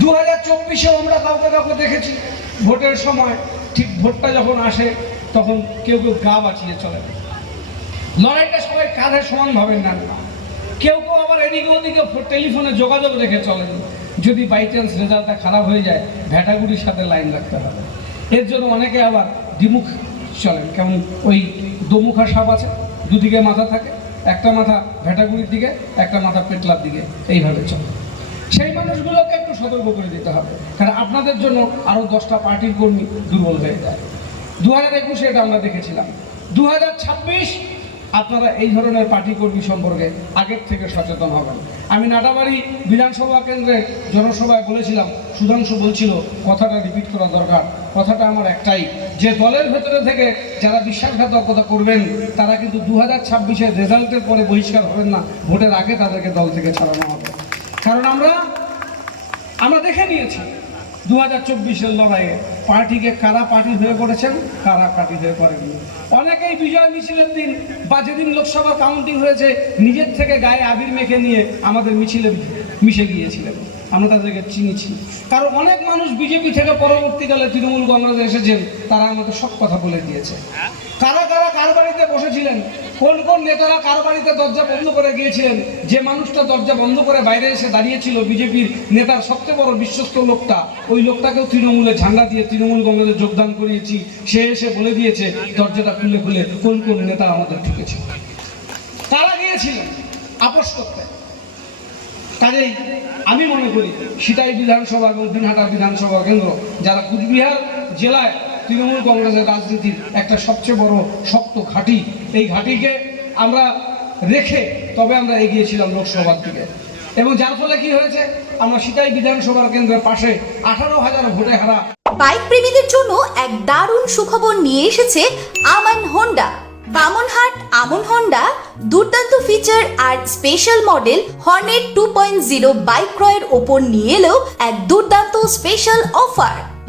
দু হাজার চব্বিশেও আমরা কাউকে কাউকে দেখেছি ভোটের সময়। ঠিক ভোটটা যখন আসে, তখন কেউ কেউ গা বাঁচিয়ে চলে লড়াইটা সবাই কাঁধে সমান ভাবেন না। কেউ কেউ আবার এদিকে ওদিকে টেলিফোনে যোগাযোগ রেখে চলেন। যদি বাই চান্স রেজাল্টটা খারাপ হয়ে যায় ভ্যাটাগুড়ির সাথে লাইন রাখতে হবে। এর জন্য অনেকে আবার দ্বিমুখ চলেন। কেমন ওই দোমুখা সাপ আছে, দুদিকে মাথা থাকে, একটা মাথা ভ্যাটাগুড়ির দিকে, একটা মাথা পেটলার দিকে। এইভাবে চলে। সতর্ক করে দিতে হবে। কারণ আপনাদের জন্য আরও দশটা পার্টির কর্মী দুর্বল হয়ে যায়। দু হাজার একুশে এটা আমরা দেখেছিলাম। দু হাজার ছাব্বিশ আপনারা এই ধরনের পার্টি কর্মী সম্পর্কে আগের থেকে সচেতন হবেন। আমি নাটাবাড়ি বিধানসভা কেন্দ্রে জনসভায় বলেছিলাম, সুধাংশু বলছিল, কথাটা রিপিট করা দরকার। কথাটা আমার একটাই, যে দলের ভেতরে থেকে যারা বিশ্বাসঘাতকতা করবেন, তারা কিন্তু দু হাজার ছাব্বিশের রেজাল্টের পরে বহিষ্কার হবেন না, ভোটের আগে তাদেরকে দল থেকে ছাড়ানো হবে। কারণ আমরা আমরা দেখে নিয়েছি। দু হাজার চব্বিশের লড়াইয়ে পার্টিকে কারা পার্টি হয়ে পড়েছেন কারা পার্টি হয়ে পড়েননি অনেকেই বিজয় মিছিলের দিন বা যেদিন লোকসভা কাউন্টিং হয়েছে, নিজের থেকে গায়ে আবির মেখে নিয়ে আমাদের মিছিলে মিশে গিয়েছিলেন। আমরা তাদেরকে চিনেছি। কারণ অনেক মানুষ বিজেপি থেকে পরবর্তীকালে তৃণমূল কংগ্রেসে এসেছেন, তারা আমাকে সব কথা বলে দিয়েছে। কারা কারা কার বাড়িতে বসেছিলেন কোন কোন নেতারা কার বাড়িতে দরজা বন্ধ করে গিয়েছিলেন। যে মানুষটা দরজা বন্ধ করে বাইরে এসে দাঁড়িয়েছিল বিজেপির নেতার সবচেয়ে বড় বিশ্বস্ত লোকটা, ওই লোকটাকেও তৃণমূলে ঝান্ডা দিয়ে তৃণমূল কংগ্রেসে যোগদান করিয়েছি। সে এসে বলে দিয়েছে, দরজাটা খুলে খুলে কোন কোন নেতা আমাদের ঢুকেছে তারা গিয়েছিলেন আপোষ করতে। কাজেই আমি মনে করি, সিতাই বিধানসভা এবং দিনহাটা বিধানসভা কেন্দ্র, যারা কুচবিহার জেলায় তৃণমূল কংগ্রেসের রাজনীতির একটা সবচেয়ে বড় শক্ত ঘাঁটি। এই ঘাঁটিকে আমরা রেখে তবে আমরা এগিয়েছিলাম লোকসভার দিকে। এবং যার ফলে কি হয়েছে? আমরা সিতাই বিধানসভার কেন্দ্রের পাশে আঠারো হাজার ভোটে হারা বাইক প্রেমীদের জন্য এক দারুণ সুখবর নিয়ে এসেছে আমান হোন্ডা। বামনহাট আমন হোন্ডা, দুর্দান্ত ফিচার আর special model Hornet two point zero bike ক্রয়ের ওপর নিয়ে এলেও এক দুর্দান্ত স্পেশাল অফার